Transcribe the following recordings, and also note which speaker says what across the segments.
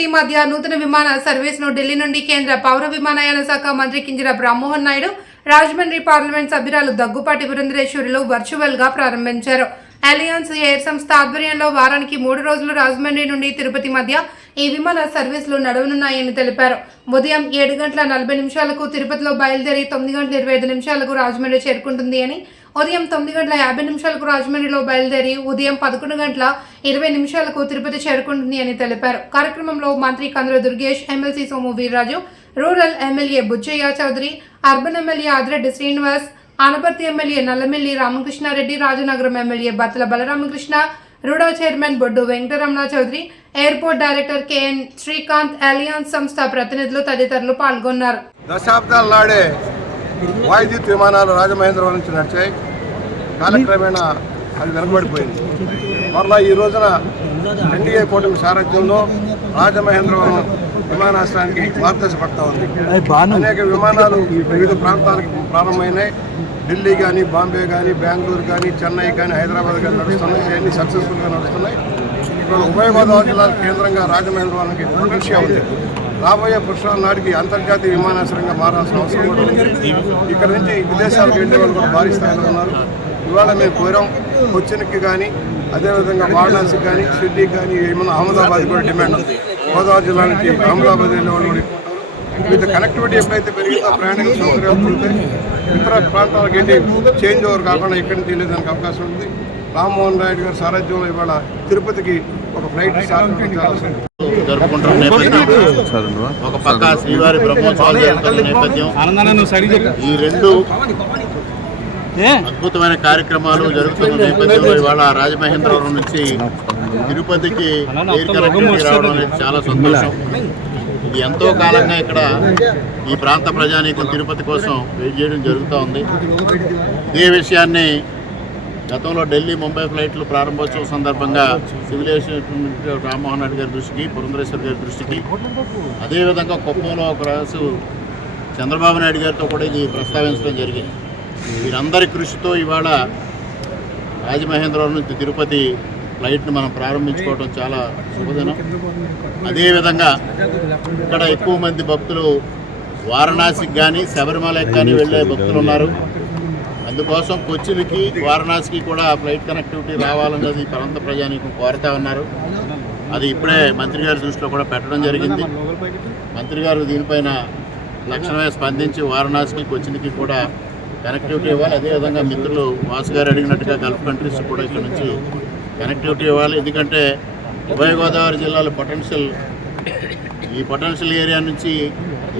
Speaker 1: ఈ మధ్య నూతన విమాన సర్వీస్ను ఢిల్లీ నుండి కేంద్ర పౌర విమానయాన శాఖ మంత్రి కింజరాపు రామ్మోహన్ నాయుడు రాజమండ్రి పార్లమెంట్ సభ్యురాలు దగ్గుపాటి పురంధరేశ్వరిలో వర్చువల్గా ప్రారంభించారు. అలియన్స్ ఎయిర్ సంస్థ ఆధ్వర్యంలో వారానికి మూడు రోజులు రాజమండ్రి నుండి తిరుపతి మధ్య ఈ విమాన సర్వీసులు నడవనున్నాయని తెలిపారు. ఉదయం ఏడు గంటల నలభై నిమిషాలకు తిరుపతిలో బయలుదేరి తొమ్మిది గంటల ఇరవై ఐదు నిమిషాలకు రాజమండ్రి చేరుకుంటుంది అని ఉదయం తొమ్మిది గంటల యాభై నిమిషాలకు రాజమండ్రిలో బయలుదేరి ఉదయం పదకొండు గంటల ఇరవై నిమిషాలకు తిరుపతి చేరుకుంటుంది అని తెలిపారు. కార్యక్రమంలో మంత్రి Kandula Durgesh MLC Somu Veerraju rural MLA Butchaiah Chowdary urban MLA Adireddy Srinivas Anaparthi MLA Nallamilli Ramakrishnareddy Rajanagaram MLA Bathula Balaramakrishna RUDA chairman Boddu Venkataramana Chowdary airport director KN Srikanth alliance సంస్థ ప్రతినిధులు తదితరులు పాల్గొన్నారు.
Speaker 2: దశాబ్దాల నాడే వాయుద్యుత్ విమానాలు రాజమహేంద్రవరం నుంచి నడిచాయి. కాలక్రమేణా అది వెనకబడిపోయింది. మరలా ఈ రోజున ఎన్డీఏ కూటమి సారథ్యంలో రాజమహేంద్రవరం విమానాశ్రయానికి మార్గదర్శపడతా ఉంది. అనేక విమానాలు వివిధ ప్రాంతాలకు ప్రారంభమైనాయి. ఢిల్లీ కానీ బాంబే కానీ బెంగళూరు కానీ చెన్నై కానీ హైదరాబాద్ కానీ నడుస్తున్నాయి. అవన్నీ సక్సెస్ఫుల్గా నడుస్తున్నాయి. ఇప్పుడు ఉభయ గోదావరి జిల్లాల కేంద్రంగా రాజమహేంద్రవరానికి పొటెన్షియల్ ఉంది. రాబోయే పురుషాల నాటికి అంతర్జాతీయ విమానాశ్రయంగా మారాల్సిన అవసరం కూడా ఉంది. ఇక్కడ నుంచి విదేశాలకు వెళ్ళే వాళ్ళు కూడా భారీ స్థాయిలో ఉన్నారు. ఇవాళ మేము కోరాం కొచ్చిన్కి కానీ అదేవిధంగా వారణాసికి కానీ షిర్డీకి కానీ ఏమన్నా అహ్మదాబాద్ కూడా డిమాండ్ ఉంది. గోదావరి జిల్లా నుంచి అహ్మదాబాద్ వెళ్ళే వాళ్ళు కూడా విత్ కనెక్టివిటీ ఎప్పుడైతే పెరిగిందో ప్రయాణికుల సౌకర్యాలు పెరుగుతాయి. ఇతర ప్రాంతాలకు ఏంటి చేంజ్ ఓవర్ కాకుండా ఎక్కడి నుంచి వెళ్ళేదానికి అవకాశం ఉంది. రామ్మోహన్ నాయుడు గారి సారథ్యంలో ఇవాళ తిరుపతికి ఒక ఫ్లైట్
Speaker 3: జరుపుకుంటున్న నేపథ్యం. ఒక పక్క శ్రీవారి బ్రహ్మోత్సవాలు జరుగుతున్న నేపథ్యం. ఈ రెండు అద్భుతమైన కార్యక్రమాలు జరుగుతున్న నేపథ్యంలో ఇవాళ రాజమహేంద్రవరం నుంచి తిరుపతికి ఎయిర్ కనెక్టివిటీ రావడం అనేది చాలా సంతోషం. ఇది ఎంతో కాలంగా ఇక్కడ ఈ ప్రాంత ప్రజానీకం తిరుపతి కోసం వెయిట్ చేయడం జరుగుతూ ఉంది ఇదే విషయాన్ని గతంలో ఢిల్లీ ముంబై ఫ్లైట్లు ప్రారంభోత్సవం సందర్భంగా సివిల్ ఏవియేషన్ రామ్మోహన్ రెడ్డి గారి దృష్టికి పురంధరేశ్వర్ గారి దృష్టికి అదేవిధంగా కుప్పంలో ఒక రాసు చంద్రబాబు నాయుడు గారితో కూడా ఇది ప్రస్తావించడం జరిగింది. వీరందరి కృషితో ఇవాళ రాజమహేంద్రవరం నుంచి తిరుపతి ఫ్లైట్ను మనం ప్రారంభించుకోవడం చాలా శుభదినం. అదేవిధంగా ఇక్కడ ఎక్కువ మంది భక్తులు వారణాసికి కానీ శబరిమలకి కానీ వెళ్ళే భక్తులు ఉన్నారు. అందుకోసం కొచ్చిన్కి వారణాసికి కూడా ఫ్లైట్ కనెక్టివిటీ రావాలన్నది ప్రాంత ప్రజానీకం కోరుతా ఉన్నారు. అది ఇప్పుడే మంత్రి గారి దృష్టిలో కూడా పెట్టడం జరిగింది. మంత్రి గారు దీనిపైన లక్షణమే స్పందించి వారణాసికి కొచ్చిన్కి కూడా కనెక్టివిటీ ఇవ్వాలి. అదేవిధంగా మిత్రులు వాసు గారు అడిగినట్టుగా గల్ఫ్ కంట్రీస్ కూడా ఇక్కడ నుంచి కనెక్టివిటీ ఇవ్వాలి. ఎందుకంటే ఉభయ గోదావరి జిల్లాలో పొటెన్షియల్ ఈ పొటెన్షియల్ ఏరియా నుంచి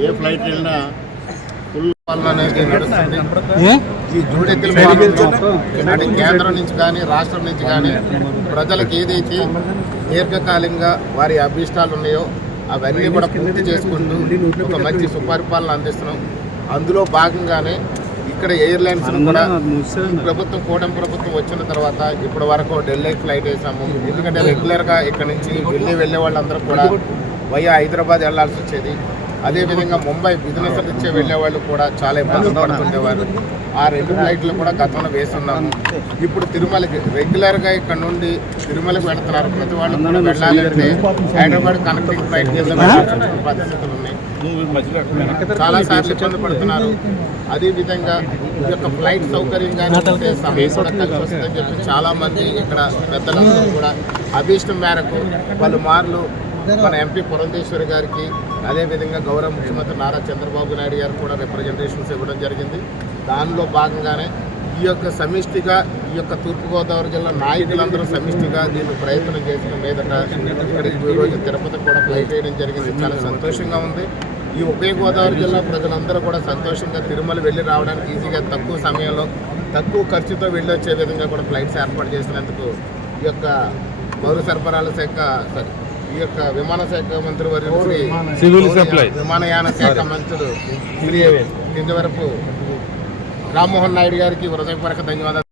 Speaker 3: ఏ ఫ్లైట్ వెళ్ళినా
Speaker 4: నడుస్తుంది. ఈ జూడెత్తుల పాలనలో అటు కేంద్రం నుంచి కానీ రాష్ట్రం నుంచి కానీ ప్రజలకు ఏదైతే దీర్ఘకాలికంగా వారి అభీష్టాలు ఉన్నాయో అవన్నీ కూడా పూర్తి చేసుకుంటూ ఒక మంచి సుపరిపాలన అందిస్తున్నాం. అందులో భాగంగానే ఇక్కడ ఎయిర్లైన్స్ కూడా ప్రభుత్వం కూటమి ప్రభుత్వం వచ్చిన తర్వాత ఇప్పటి వరకు ఢిల్లీకి ఫ్లైట్ వేసాము. ఎందుకంటే రెగ్యులర్గా ఇక్కడ నుంచి ఢిల్లీ వెళ్ళే వాళ్ళందరూ కూడా వయా హైదరాబాద్ వెళ్ళాల్సి వచ్చేది. అదేవిధంగా ముంబై బిజినెస్ ఇచ్చే వెళ్ళే వాళ్ళు కూడా చాలా ఇబ్బందులు పడుతుండేవారు. ఆ రెండు ఫ్లైట్లు కూడా గతంలో వేస్తున్నాము ఇప్పుడు తిరుమలకి రెగ్యులర్గా ఇక్కడ నుండి తిరుమలకి వెళ్తున్నారు. ప్రతి వాళ్ళు కూడా వెళ్ళాలంటే హైదరాబాద్ కనెక్టింగ్ ఫ్లైట్ కింద పరిస్థితులు ఉన్నాయి. చాలా సార్లు ఇబ్బంది పడుతున్నారు. అదేవిధంగా ఈ యొక్క ఫ్లైట్ సౌకర్యంగా సమయం కూడా కలిసి వస్తుందని చెప్పి చాలా మంది ఇక్కడ పెద్దలందరూ కూడా అభీష్టం మేరకు పలుమార్లు మన ఎంపీ పురంధేశ్వరి గారికి అదేవిధంగా గౌరవ ముఖ్యమంత్రి నారా చంద్రబాబు నాయుడు గారు కూడా రిప్రజెంటేషన్స్ ఇవ్వడం జరిగింది. దానిలో భాగంగానే ఈ యొక్క సమిష్టిగా ఈ యొక్క తూర్పుగోదావరి జిల్లా నాయకులందరూ సమిష్టిగా దీన్ని ప్రయత్నం చేసిన మీదట ఇక్కడికి ఈరోజు తిరుపతి కూడా ఫ్లైట్ వేయడం జరిగింది. చాలా సంతోషంగా ఉంది. ఈ ఉభయ గోదావరి జిల్లా ప్రజలందరూ కూడా సంతోషంగా తిరుమల వెళ్ళి రావడానికి ఈజీగా తక్కువ సమయంలో తక్కువ ఖర్చుతో వెళ్ళొచ్చే విధంగా కూడా ఫ్లైట్స్ ఏర్పాటు చేసినందుకు ఈ యొక్క పౌర సరఫరాల శాఖ సారీ ఈ యొక్క విమాన శాఖ మంత్రి వర్యులు శ్రీ
Speaker 5: సివిల్ సప్లై.
Speaker 4: విమానయాన శాఖ మంత్రులు శ్రీ కింద వరకు రామ్మోహన్ నాయుడు గారికి హృదయపూర్వక ధన్యవాదాలు.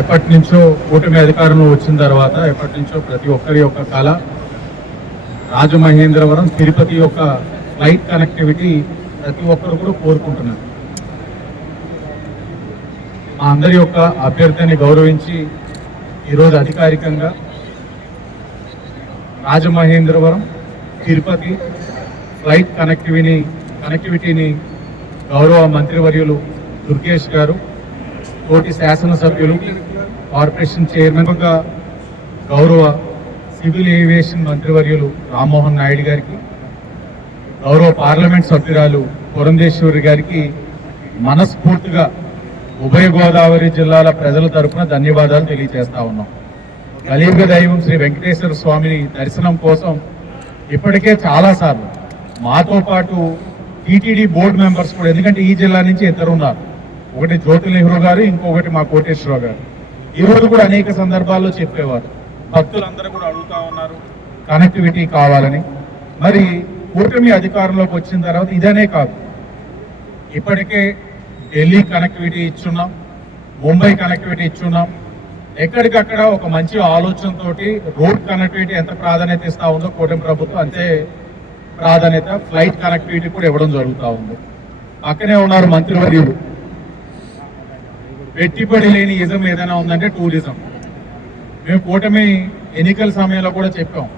Speaker 5: ఎప్పటి నుంచో కూటమి అధికారంలో వచ్చిన తర్వాత ఎప్పటి నుంచో ప్రతి ఒక్కరి యొక్క కళ రాజమహేంద్రవరం తిరుపతి యొక్క ఫ్లైట్ కనెక్టివిటీ ప్రతి ఒక్కరు కూడా కోరుకుంటున్నారు. మా అందరి యొక్క అభ్యర్థిని గౌరవించి ఈరోజు అధికారికంగా రాజమహేంద్రవరం తిరుపతి ఫ్లైట్ కనెక్టివిటీని కనెక్టివిటీని గౌరవ మంత్రివర్యులు దుర్గేష్ గారు తోటి శాసనసభ్యులు కార్పొరేషన్ చైర్మన్ గౌరవ సివిల్ ఏవియేషన్ మంత్రివర్యులు రామ్మోహన్ నాయుడు గారికి గౌరవ పార్లమెంట్ సభ్యురాలు పురంధేశ్వరి గారికి మనస్ఫూర్తిగా ఉభయ గోదావరి జిల్లాల ప్రజల తరఫున ధన్యవాదాలు తెలియజేస్తా ఉన్నాం. కలియుగ దైవం శ్రీ వెంకటేశ్వర స్వామిని దర్శనం కోసం ఇప్పటికే చాలా సార్లు మాతో పాటు టీటీడీ బోర్డు మెంబర్స్ కూడా ఎందుకంటే ఈ జిల్లా నుంచి ఇద్దరు ఉన్నారు. ఒకటి జ్యోతి నెహ్రూ గారు ఇంకొకటి మా కోటేశ్వరరావు గారు. ఈ రోజు కూడా అనేక సందర్భాల్లో చెప్పేవారు. భక్తులందరూ కూడా అడుగుతా ఉన్నారు కనెక్టివిటీ కావాలని. మరి కూటమి అధికారంలోకి వచ్చిన తర్వాత ఇదనే కాదు. ఇప్పటికే ఢిల్లీ కనెక్టివిటీ ఇచ్చున్నాం ముంబై కనెక్టివిటీ ఇచ్చున్నాం ఎక్కడికక్కడ ఒక మంచి ఆలోచనతోటి రోడ్ కనెక్టివిటీ ఎంత ప్రాధాన్యత ఇస్తా ఉందో కూటమి ప్రభుత్వం అంతే ప్రాధాన్యత ఫ్లైట్ కనెక్టివిటీ కూడా ఇవ్వడం జరుగుతూ ఉంది. పక్కనే ఉన్నారు మంత్రివర్యులు. పెట్టుబడి లేని ఇజం ఏదైనా ఉందంటే టూరిజం. మేము కూటమి ఎన్నికల సమయంలో కూడా చెప్పాం.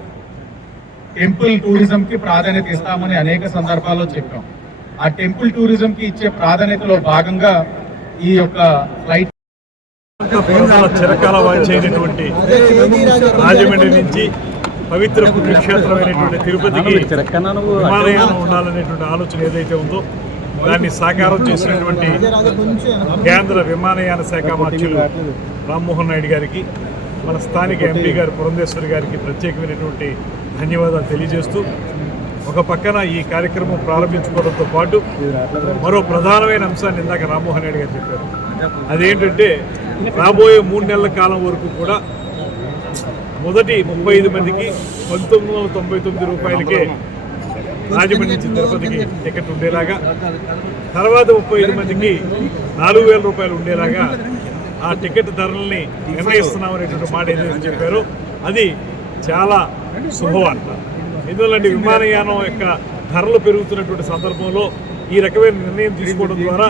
Speaker 5: టెంపుల్ టూరిజంకి ప్రాధాన్యత ఇస్తామని అనేక సందర్భాల్లో చెప్పాం. ఆ టెంపుల్ టూరిజంకి ఇచ్చే ప్రాధాన్యతలో భాగంగా ఈ యొక్క ఫ్లైట్
Speaker 6: చిరకాల వాంఛైనటువంటి రాజమండ్రి నుంచి పవిత్ర పుణ్యక్షేత్రమైనటువంటి తిరుపతికి విమానయానం ఉండాలనేటువంటి ఆలోచన ఏదైతే ఉందో దాన్ని సాకారం చేసినటువంటి కేంద్ర విమానయాన శాఖ మంత్రులు రామ్మోహన్ నాయుడు గారికి మన స్థానిక ఎంపీ గారు పురంధేశ్వరి గారికి ప్రత్యేకమైనటువంటి ధన్యవాదాలు తెలియజేస్తూ ఒక పక్కన ఈ కార్యక్రమం ప్రారంభించుకోవడంతో పాటు మరో ప్రధానమైన అంశాన్ని ఇందాక రామ్మోహన్ నాయుడు గారు చెప్పారు. అదేంటంటే రాబోయే మూడు నెలల కాలం వరకు కూడా మొదటి ముప్పై ఐదు మందికి పంతొమ్మిది వందల తొంభై తొమ్మిది రూపాయలకే రాజమండ్రి నుంచి తిరుపతికి టికెట్ ఉండేలాగా తర్వాత ముప్పై ఐదు మందికి నాలుగు వేల రూపాయలు ఉండేలాగా ఆ టికెట్ ధరల్ని నిర్ణయిస్తున్నామనేటువంటి మాట ఏదైతే చెప్పారో అది చాలా శుభవార్త. ఎందువల్లంటే విమానయానం యొక్క ధరలు పెరుగుతున్నటువంటి సందర్భంలో ఈ రకమైన నిర్ణయం తీసుకోవడం ద్వారా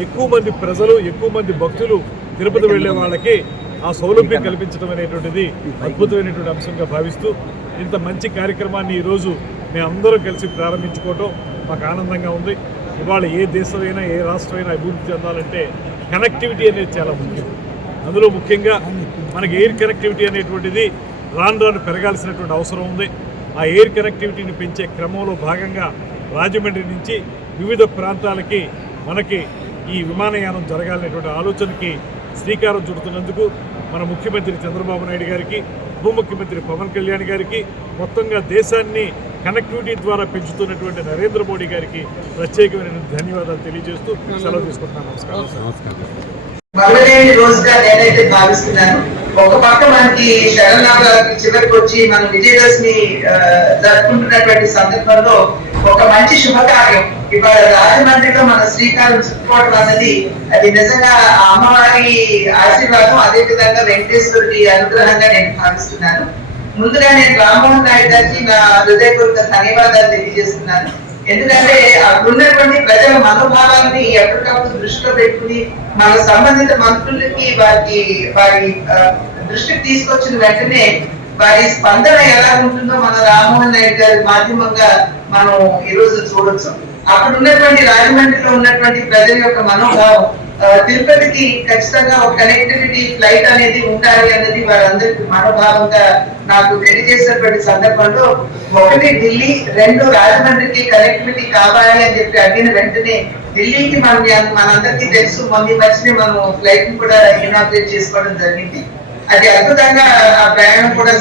Speaker 6: ఎక్కువ మంది ప్రజలు ఎక్కువ మంది భక్తులు తిరుపతి వెళ్ళే వాళ్ళకి ఆ సౌలభ్యం కల్పించడం అనేటువంటిది అద్భుతమైనటువంటి అంశంగా భావిస్తూ ఇంత మంచి కార్యక్రమాన్ని ఈరోజు మేమందరం కలిసి ప్రారంభించుకోవటం మాకు ఆనందంగా ఉంది. ఇవాళ ఏ దేశమైనా ఏ రాష్ట్రమైనా అభివృద్ధి చెందాలంటే కనెక్టివిటీ అనేది చాలా ముఖ్యం. అందులో ముఖ్యంగా మనకి ఎయిర్ కనెక్టివిటీ అనేటువంటిది రాను రాను పెరగాల్సినటువంటి అవసరం ఉంది. ఆ ఎయిర్ కనెక్టివిటీని పెంచే క్రమంలో భాగంగా రాజమండ్రి నుంచి వివిధ ప్రాంతాలకి మనకి ఈ విమానయానం జరగాలనేటువంటి ఆలోచనకి శ్రీకారం చుడుతున్నందుకు మన ముఖ్యమంత్రి చంద్రబాబు నాయుడు గారికి ఉప ముఖ్యమంత్రి పవన్ కళ్యాణ్ గారికి మొత్తంగా దేశాన్ని కనెక్టివిటీ ద్వారా పెంచుతున్నటువంటి నరేంద్ర మోడీ గారికి ప్రత్యేకమైన ధన్యవాదాలు తెలియజేస్తూ సెలవు తీసుకుంటున్నాను. నమస్కారం.
Speaker 7: రోజుగా నేనైతే భావిస్తున్నాను. ఒక పక్క మనకి శరణాలకు చివరికి వచ్చి మనం విజయదశమి జరుపుకుంటున్నటువంటి సందర్భంలో ఒక మంచి శుభకార్యం ఇవాళ రాజమండ్రిలో మన శ్రీకారం చుట్టుకోవడం అన్నది అది నిజంగా అమ్మవారి ఆశీర్వాదం అదే విధంగా వెంకటేశ్వరుడి అనుగ్రహంగా నేను భావిస్తున్నాను. ముందుగా నేను రామ్మోహన్ నాయుడు గారికి నా హృదయపూర్వక ధన్యవాదాలు తెలియజేస్తున్నాను. ఎందుకంటే అక్కడ ఉన్నటువంటి ప్రజల మనోభావాలని ఎప్పటికప్పుడు దృష్టిలో పెట్టుకుని మన సంబంధిత మంత్రులకి వారికి వారి దృష్టికి తీసుకొచ్చిన వెంటనే వారి స్పందన ఎలా ఉంటుందో మన రామ్మోహన్ నాయుడు గారి మాధ్యమంగా మనం ఈ రోజు చూడొచ్చు. అక్కడ ఉన్నటువంటి రాజమండ్రిలో ఉన్నటువంటి ప్రజల యొక్క మనోభావం తిరుపతికి ఖచ్చితంగా ఒక కనెక్టివిటీ ఫ్లైట్ అనేది ఉండాలి అనేది వారందరికీ మనోభావంగా నాకు తెలియజేసినటువంటి సందర్భంలో ఒకటి ఢిల్లీ రెండు రాజమండ్రికి కనెక్టివిటీ కావాలి అని చెప్పి అడిగిన వెంటనే ఢిల్లీకి మనం మనందరికీ తెలుసు మొన్న మధ్యనే మనం ఫ్లైట్ కూడా ఇనాగ్రేట్ చేసుకోవడం జరిగింది. అది అద్భుతంగా ఆ ప్రయాణం కూడా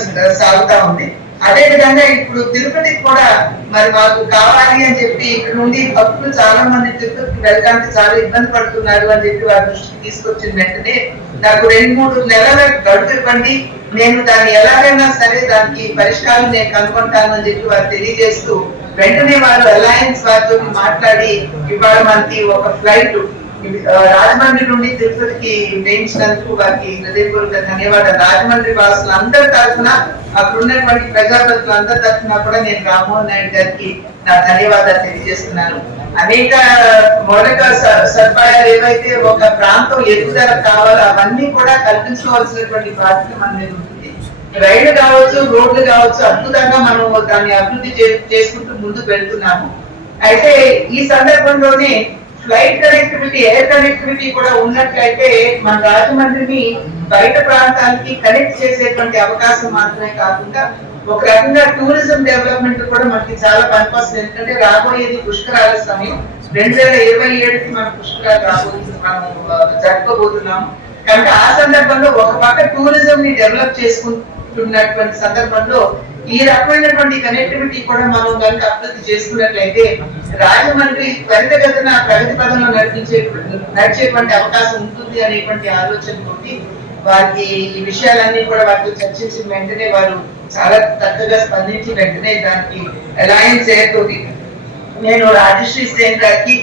Speaker 7: సాగుతా ఉంది. అదే విధంగా ఇప్పుడు తిరుపతికి కూడా మరి మాకు కావాలి అని చెప్పి ఇక్కడ నుండి భక్తులు చాలా మంది తిరుపతికి వెళ్ళడానికి చాలా ఇబ్బంది పడుతున్నారు అని చెప్పి వారి దృష్టికి తీసుకొచ్చిన వెంటనే నాకు రెండు మూడు నెలల గడుపు ఇవ్వండి. నేను దాన్ని ఎలాగైనా సరే దానికి పరిష్కారం నేను కనుగొంటాను అని చెప్పి వారు తెలియజేస్తూ వెంటనే వారు అలయన్స్ వారితో మాట్లాడి ఇవాళ మనకి ఒక ఫ్లైట్ రాజమండ్రి నుండి తిరుపతికి వేయించినందుకు వారికి హృదయపూర్వక ధన్యవాదాలు. రాజమండ్రి వాసులు అందరి తరఫున అక్కడ ఉన్నటువంటి ప్రజాప్రతినిధులు అందరి తరఫున కూడా నేను రామ్మోహన్ నాయుడు గారికి నా ధన్యవాదాలు తెలియజేస్తున్నాను. అనేక మౌలిక స- సదుపాయాలు ఏవైతే ఒక ప్రాంతం ఎదుగుదల కావాలో అవన్నీ కూడా కల్పించుకోవాల్సినటువంటి బాధ్యత మన మీద ఉంటుంది. రైలు కావచ్చు రోడ్లు కావచ్చు అద్భుతంగా మనం దాన్ని అభివృద్ధి చేసుకుంటూ ముందుకు వెళ్తున్నాము. అయితే ఈ సందర్భంలోనే ఫ్లైట్ కనెక్టివిటీ ఎయిర్ కనెక్టివిటీ కూడా ఉన్నట్లయితే మన రాజమండ్రిని బయట ప్రాంతాలకి కనెక్ట్ చేసేటువంటి అవకాశం మాత్రమే కాకుండా ఒక రకంగా టూరిజం డెవలప్మెంట్ కూడా మనకి చాలా పనికొస్తుంది. ఎందుకంటే రాబోయేది పుష్కరాల సమయం. రెండు వేల ఇరవై ఏడుకి మనం పుష్కరాలు రాబోతుంది. మనం జరుపుకోబోతున్నాము. కనుక ఆ సందర్భంలో ఒక పక్క టూరిజం ని డెవలప్ చేసుకుంటున్నటువంటి సందర్భంలో ఈ రకమైనటువంటి కనెక్టివిటీ కూడా మనం కనుక అభివృద్ధి చేసుకున్నట్లయితే రాజమండ్రి త్వరితగతిన ప్రగతి పదంలో నడిపించే నడిచేటువంటి అవకాశం ఉంటుంది అనేటువంటి ఆలోచనతోటి వారికి ఈ విషయాలన్నీ కూడా వారితో చర్చించిన వెంటనే వారు చాలా చక్కగా స్పందించి వెంటనే దానికి అలయన్స్ ఏర్పడి నేను రాజశ్రీ సేన్ గారికి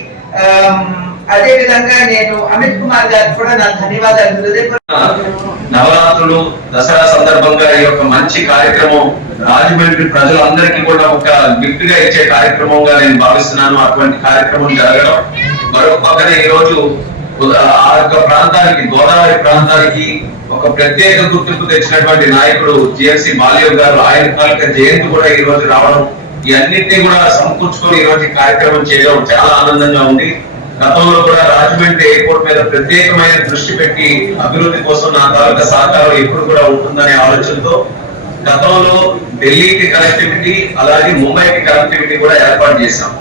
Speaker 7: అదే విధంగా నేను అమిత్ కుమార్ గారికి కూడా నా ధన్యవాదాలు. హృదయపూర్వక
Speaker 8: నవరాత్రులు దసరా సందర్భంగా ఈ యొక్క మంచి కార్యక్రమం రాజమండ్రి ప్రజలందరికీ కూడా ఒక గిఫ్ట్గా ఇచ్చే కార్యక్రమంగా నేను భావిస్తున్నాను. అటువంటి కార్యక్రమం జరగడం మరొక పక్కన ఈ రోజు ఆ యొక్క ప్రాంతానికి గోదావరి ప్రాంతానికి ఒక ప్రత్యేక గుర్తింపు తెచ్చినటువంటి నాయకుడు జిఎంసి బాలయ్య గారు ఆయన కాలిక జయంతి కూడా ఈ రోజు రావడం ఇవన్నింటినీ కూడా సమకూర్చుకొని ఈ రోజు కార్యక్రమం చేయడం చాలా ఆనందంగా ఉంది. గతంలో కూడా రాజమండ్రి ఎయిర్పోర్ట్ మీద ప్రత్యేకమైన దృష్టి పెట్టి అభివృద్ధి కోసం నా తాలూకా సహకారం ఎప్పుడు కూడా ఉంటుందనే ఆలోచనతో గతంలో ఢిల్లీకి కనెక్టివిటీ అలాగే ముంబైకి కనెక్టివిటీ కూడా ఏర్పాటు చేశాం.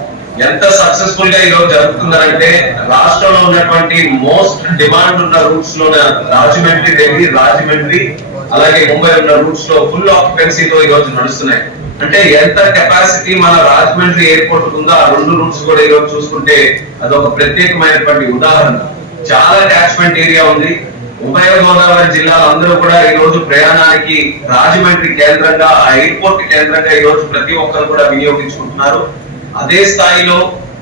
Speaker 8: ఎంత సక్సెస్ఫుల్గా ఈరోజు జరుగుతుందంటే రాష్ట్రంలో ఉన్నటువంటి మోస్ట్ డిమాండ్ ఉన్న రూట్స్లో రాజమండ్రి ఢిల్లీ రాజమండ్రి అలాగే ముంబై ఉన్న రూట్స్లో ఫుల్ ఆక్యుపెన్సీతో ఈ రోజు నడుస్తున్నాయి. అంటే ఎంత కెపాసిటీ మన రాజమండ్రి ఎయిర్పోర్ట్ ఉందో ఆ రెండు రూట్స్ కూడా ఈ రోజు చూసుకుంటే అదొక ప్రత్యేకమైనటువంటి ఉదాహరణ. చాలా క్యాచ్మెంట్ ఏరియా ఉంది. ఉభయ గోదావరి జిల్లాలో అందరూ కూడా ఈ రోజు ప్రయాణానికి రాజమండ్రి కేంద్రంగా ఆ ఎయిర్పోర్ట్ కేంద్రంగా ఈ రోజు ప్రతి ఒక్కరు కూడా వినియోగించుకుంటున్నారు. అదే స్థాయిలో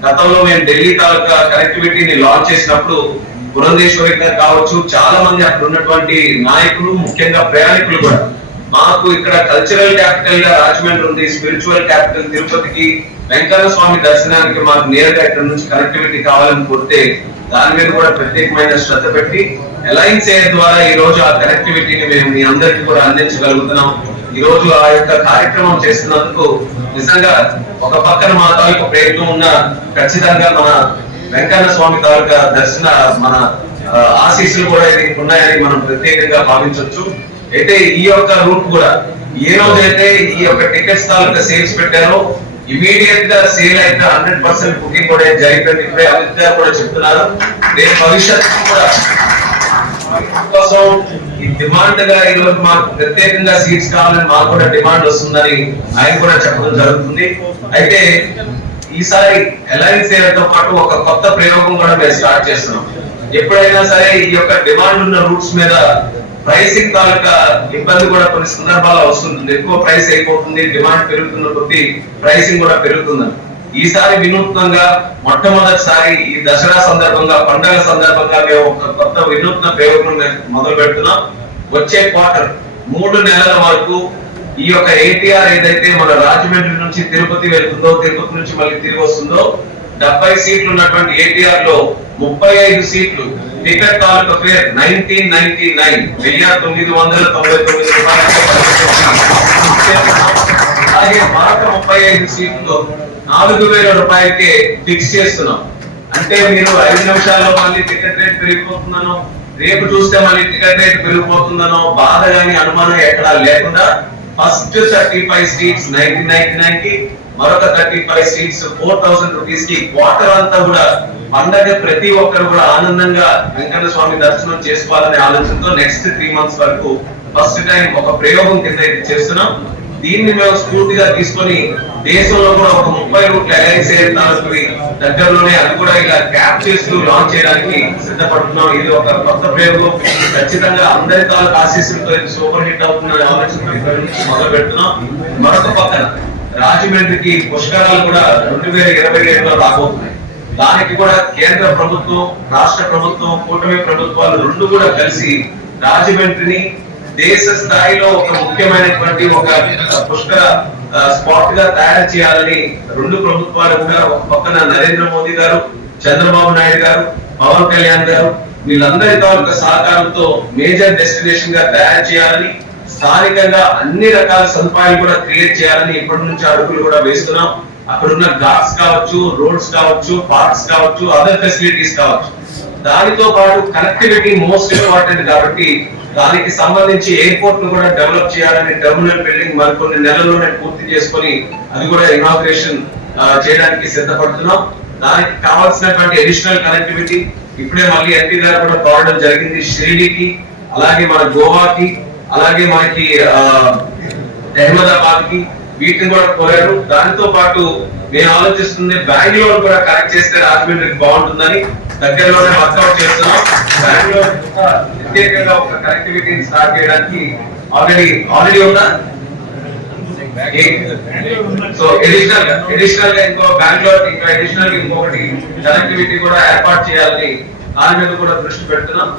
Speaker 8: గతంలో మేము ఢిల్లీ తాలూకా కనెక్టివిటీని లాంచ్ చేసినప్పుడు పురంధేశ్వరి గారు కావచ్చు చాలా మంది అక్కడ ఉన్నటువంటి నాయకులు ముఖ్యంగా ప్రయాణికులు కూడా మాకు ఇక్కడ కల్చరల్ క్యాపిటల్గా రాజమండ్రి ఉంది స్పిరిచువల్ క్యాపిటల్ తిరుపతికి వెంకట స్వామి దర్శనానికి మాకు నేరుగా ఇక్కడ నుంచి కనెక్టివిటీ కావాలని కోరితే దాని మీద కూడా ప్రత్యేకమైన శ్రద్ధ పెట్టి అలైన్స్ ఏ ద్వారా ఈ రోజు ఆ కనెక్టివిటీని మేము మీ అందరికి కూడా అందించగలుగుతున్నాం. ఈ రోజు ఆ యొక్క కార్యక్రమం చేస్తున్నందుకు నిజంగా ఒక పక్కన మా తాలూకు ప్రయత్నం ఉన్న ఖచ్చితంగా మన వెంకన్న స్వామి తాలూకా దర్శన మన ఆశీస్సులు కూడా ఉన్నాయని మనం ప్రత్యేకంగా భావించవచ్చు అయితే ఈ యొక్క రూట్ కూడా ఏ రోజైతే ఈ యొక్క టికెట్స్ తాలూకా సేల్స్ పెట్టారో ఇమీడియట్గా సేల్ అయితే హండ్రెడ్ పర్సెంట్ బుకింగ్ కూడా జరిగిపోయింది ఇప్పుడే అమిత్ గారు కూడా చెప్తున్నారు. నేను భవిష్యత్తు కూడా కోసం ఈ డిమాండ్గా ఈరోజు రోజు మాకు ప్రత్యేకంగా సీట్స్ కావాలని మాకు కూడా డిమాండ్ వస్తుందని ఆయన కూడా చెప్పడం జరుగుతుంది. అయితే ఈసారి అలయన్స్తో పాటు ఒక కొత్త ప్రయోగం కూడా మేము స్టార్ట్ చేస్తున్నాం. ఎప్పుడైనా సరే ఈ యొక్క డిమాండ్ ఉన్న రూట్స్ మీద ప్రైసింగ్ తాలూకా ఇబ్బంది కూడా కొన్ని సందర్భాల్లో వస్తుంటుంది. ఎక్కువ ప్రైస్ అయిపోతుంది డిమాండ్ పెరుగుతున్న కొద్దీ ప్రైసింగ్ కూడా పెరుగుతుందని ఈసారి వినూత్నంగా మొట్టమొదటిసారి ఈ దసరా సందర్భంగా పండగ సందర్భంగా మేము ఒక కొత్త వినూత్న ప్రయోగం మొదలు పెడుతున్నాం. వచ్చే క్వార్టర్ మూడు నెలల వరకు ఈ యొక్క ఏటీఆర్ ఏదైతే మన రాజమండ్రి నుంచి తిరుపతి వెళ్తుందో తిరుపతి నుంచి మళ్ళీ తిరిగి వస్తుందో డెబ్బై సీట్లు ఉన్నటువంటి ఏటీఆర్లో ముప్పై ఐదు సీట్లు. టికెట్ తాలూకా ఫేర్ నైన్టీన్ నైన్టీ నైన్. వెయ్యి తొమ్మిది వందల తొంభై తొమ్మిది అలాగే మరొక ముప్పై ఐదు సీట్లు నాలుగు వేల రూపాయలకే ఫిక్స్ చేస్తున్నాం. అంటే మీరు ఐదు నిమిషాల్లో మళ్ళీ టికెట్ రేట్ పెరిగిపోతున్నానో రేపు చూస్తే మళ్ళీ టికెట్ రేట్ పెరిగిపోతుందనో బాధ కానీ అనుమానం ఎక్కడా లేకుండా first thirty five seats nineteen ninety నైన్కి మరొక thirty five seats four thousand రూపీస్కి క్వార్టర్ అంతా కూడా పండగ ప్రతి ఒక్కరు కూడా ఆనందంగా వెంకన్న స్వామి దర్శనం చేసుకోవాలనే ఆలోచనతో నెక్స్ట్ త్రీ మంత్స్ వరకు ఫస్ట్ టైం ఒక ప్రయోగం కింద ఇది చేస్తున్నాం. దీన్ని మేము స్ఫూర్తిగా తీసుకొని దేశంలో కూడా ఒక ముప్పై రూట్ల అలయన్స్ తాలూకుని దగ్గరలోనే అది కూడా ఇలా క్యాప్ చేస్తూ లాంచ్ చేయడానికి సిద్ధపడుతున్నాం. ఇది ఒక కొత్త ప్రయోగం. ఖచ్చితంగా అందరి తాలూకు ఆశీస్సులతో సూపర్ హిట్ అవుతుందనే ఆలోచన నుంచి మొదలు పెడుతున్నాం మరొక పక్కన రాజమండ్రికి పుష్కరాలు కూడా రెండు వేల ఇరవై ఏడులో రాబోతున్నాయి. దానికి కూడా కేంద్ర ప్రభుత్వం రాష్ట్ర ప్రభుత్వం కూటమి ప్రభుత్వాలు రెండు కూడా కలిసి రాజమండ్రిని దేశ స్థాయిలో ఒక ముఖ్యమైనటువంటి ఒక పుష్కర స్పాట్గా తయారు చేయాలని రెండు ప్రభుత్వాలు కూడా ఒక పక్కన నరేంద్ర మోదీ గారు చంద్రబాబు నాయుడు గారు పవన్ కళ్యాణ్ గారు వీళ్ళందరి తాలూకా సహకారంతో మేజర్ డెస్టినేషన్గా తయారు చేయాలని స్థానికంగా అన్ని రకాల సదుపాయాలు కూడా క్రియేట్ చేయాలని ఇప్పటి నుంచి అడుగులు కూడా వేస్తున్నాం. అక్కడ ఉన్న ఘాట్స్ కావచ్చు రోడ్స్ కావచ్చు పార్క్స్ కావచ్చు అదర్ ఫెసిలిటీస్ కావచ్చు. దానితో పాటు కనెక్టివిటీ మోస్ట్ ఇంపార్టెంట్ కాబట్టి దానికి సంబంధించి ఎయిర్పోర్ట్ను కూడా డెవలప్ చేయాలని టెర్మినల్ బిల్డింగ్ మరికొన్ని నెలల్లోనే పూర్తి చేసుకొని అది కూడా ఇనాగ్రేషన్ చేయడానికి సిద్ధపడుతున్నాం. దానికి కావాల్సినటువంటి అడిషనల్ కనెక్టివిటీ ఇప్పుడే మళ్ళీ ఎంపీ గారు కూడా కోరడం జరిగింది. షిరిడీకి అలాగే మన గోవాకి అలాగే మనకి అహ్మదాబాద్కి వీటిని కూడా కోరారు దానితో పాటు నేను ఆలోచిస్తుంది బెంగళూరు కూడా కనెక్ట్ చేస్తే రాజమండ్రికి బాగుంటుందని దగ్గరలోనే వర్కౌట్ చేస్తున్నాం. బెంగళూరు కూడా ప్రత్యేకంగా ఒక కనెక్టివిటీని స్టార్ట్ చేయడానికి ఆల్రెడీ ఆల్రెడీ ఉందా? సో ఎడిషనల్గా ఎడిషనల్గా ఇంకో బెంగళూరు ఇంకా ఎడిషనల్ ఇంకొకటి కనెక్టివిటీ కూడా ఏర్పాటు చేయాలని దాని మీద కూడా దృష్టి పెడుతున్నాం.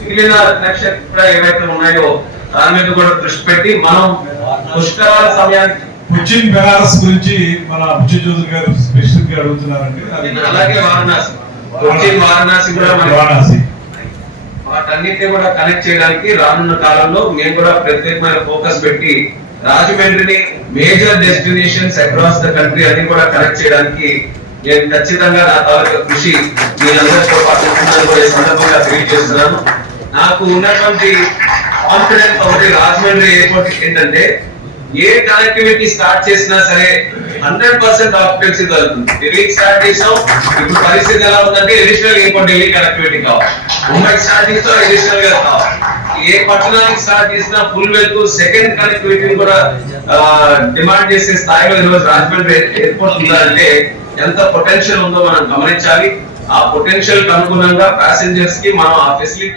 Speaker 8: మిగిలిన నక్షత్ర కూడా ఏవైతే ఉన్నాయో దాని మీద కూడా దృష్టి పెట్టి మనం పుష్కరాల సమయానికి
Speaker 6: ఉజ్జయిన్ బెనారస్ గురించి మన బుజ్జి చౌదరి గారు స్పెషల్గా అడుగుతున్నారండి
Speaker 8: అలాగే వారణాసి వచ్చే వారణాసి కూడా
Speaker 6: వారణాసి.
Speaker 8: వాటన్నిటిని కూడా కనెక్ట్ చేయడానికి రానున్న కాలంలో మేము కూడా ప్రత్యేకమైన ఫోకస్ పెట్టి రాజమండ్రిని major destinations across the country అన్ని కూడా కనెక్ట్ చేయడానికి నేను ఖచ్చితంగా నా తాలూకా కృషి మీ అందరితో పాటు సందర్భంగా తెలియజేస్తున్నాను. నాకు ఉన్నటువంటి కాన్ఫిడెన్స్ ఒకటి రాజమండ్రి ఎయిర్పోర్ట్ ఏంటంటే ఏ కనెక్టివిటీ స్టార్ట్ చేసినా సరే హండ్రెడ్ పర్సెంట్ ఆక్యుపెన్సీ దొరుకుతుంది ఢిల్లీకి స్టార్ట్ చేసాం ఇప్పుడు పరిస్థితి ఎలా ఉందంటే ఎడిషనల్ ఎయిర్పోర్ట్ ఢిల్లీ కనెక్టివిటీ కావాలి. ముంబై స్టార్ట్ చేస్తాం ఎడిషనల్గా కావాలి. ఏ పట్టణానికి స్టార్ట్ చేసినా ఫుల్ వెళ్తూ సెకండ్ కనెక్టివిటీ కూడా డిమాండ్ చేసే స్థాయిలో ఈరోజు రాజమండ్రి ఎయిర్పోర్ట్ ఉందంటే ఎంత పొటెన్షియల్ ఉందో మనం గమనించాలి. ఆ పొటెన్షియల్ అనుగుణంగా ప్యాసింజర్స్కి మనం ఆ ఫెసిలిటీ